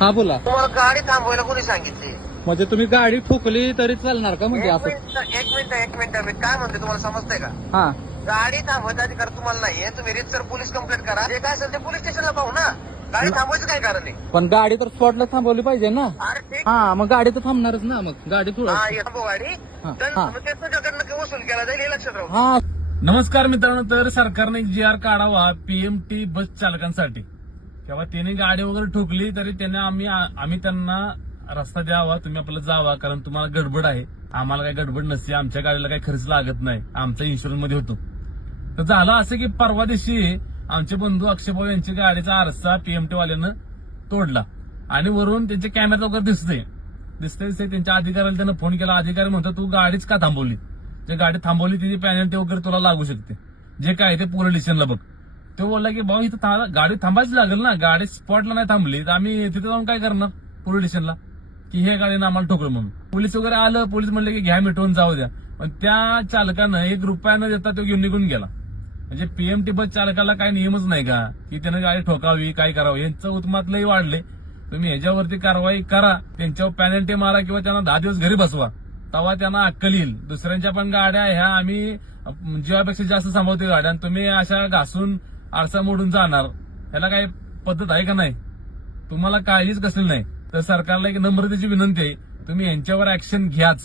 हा बोला. तुम्हाला गाडी थांबवायला कोणी सांगितली? म्हणजे तुम्ही गाडी ठोकली तरी चालणार का म्हणजे एक असं? मिनिट मी काय म्हणते तुम्हाला समजतंय का? हा गाडी थांबवायचा अधिकार तुम्हाला नाहीये. तुम्ही रितसर पोलीस कंप्लेंट करा. जे काय असेल ते पोलीस स्टेशनला पाहू ना. गाडी थांबवायचं काय कारण आहे? पण गाडी तर स्पॉटला थांबवली पाहिजे ना. अरे ठीक. हा मग गाडी तर थांबणारच ना. मग गाडी थोडं हा थांबव गाडी. हा, तर हा. मग ते तुझ्याकडनं काही वसूल केला जाईल हे लक्षात राहू. हा नमस्कार मित्रांनो, तर सरकारने एक GR काढावा पीएमटी बस चालकांसाठी. तेव्हा त्याने गाडी वगैरे ठोकली तरी त्याने आम्ही त्यांना रस्ता द्यावा, तुम्ही आपलं जावा, कारण तुम्हाला गडबड आहे. आम्हाला काही गडबड नसते, आमच्या गाडीला काही खर्च लागत नाही, आमचा इन्शुरन्स मध्ये होतो. तर झालं असं की परवा दिवशी आमचे बंधू अक्षय भाऊ यांची गाडीचा आरसा पीएमटी वाल्यानं तोडला आणि वरून त्यांच्या कॅमेऱ्यात वगैरे दिसतंय त्यांच्या अधिकाऱ्याला त्यानं फोन केला. अधिकारी म्हणतो तू गाडीच का थांबवली? जे गाडी थांबवली तिची पेनल्टी वगैरे तुला लागू शकते, जे काय ते पोलीस स्टेशनला बघ. तो बोलला की भाऊ इथं गाडी थांबायची लागेल ना, गाडी स्पॉटला नाही थांबली तर आम्ही तिथे जाऊन काय करणार पोलीस स्टेशनला, की हे गाडीनं आम्हाला ठोकलं म्हणून. पोलीस वगैरे आलं, पोलीस म्हणले की घ्या मिटवून जाऊ द्या. पण त्या चालकानं ₹1 न देता तो घेऊन निघून गेला. म्हणजे पीएमटी बस चालकाला काही नियमच नाही का की त्यानं गाडी ठोकावी, काय करावं? यांचं उत्मातलंही वाढले. तुम्ही ह्याच्यावरती कारवाई करा, त्यांच्यावर पेनल्टी मारा किंवा त्यांना 10 दिवस घरी बसवा, तेव्हा त्यांना अक्कल येईल. दुसऱ्यांच्या पण गाड्या ह्या आम्ही जीवापेक्षा जास्त सांभाळतो गाड्या, आणि तुम्ही अशा घासून आरसा मोडून जाणार, ह्याला काही पद्धत आहे का नाही? तुम्हाला काळजीच कसली नाही. तर सरकारला एक नम्रतेची विनंती आहे, तुम्ही यांच्यावर ऍक्शन घ्याच.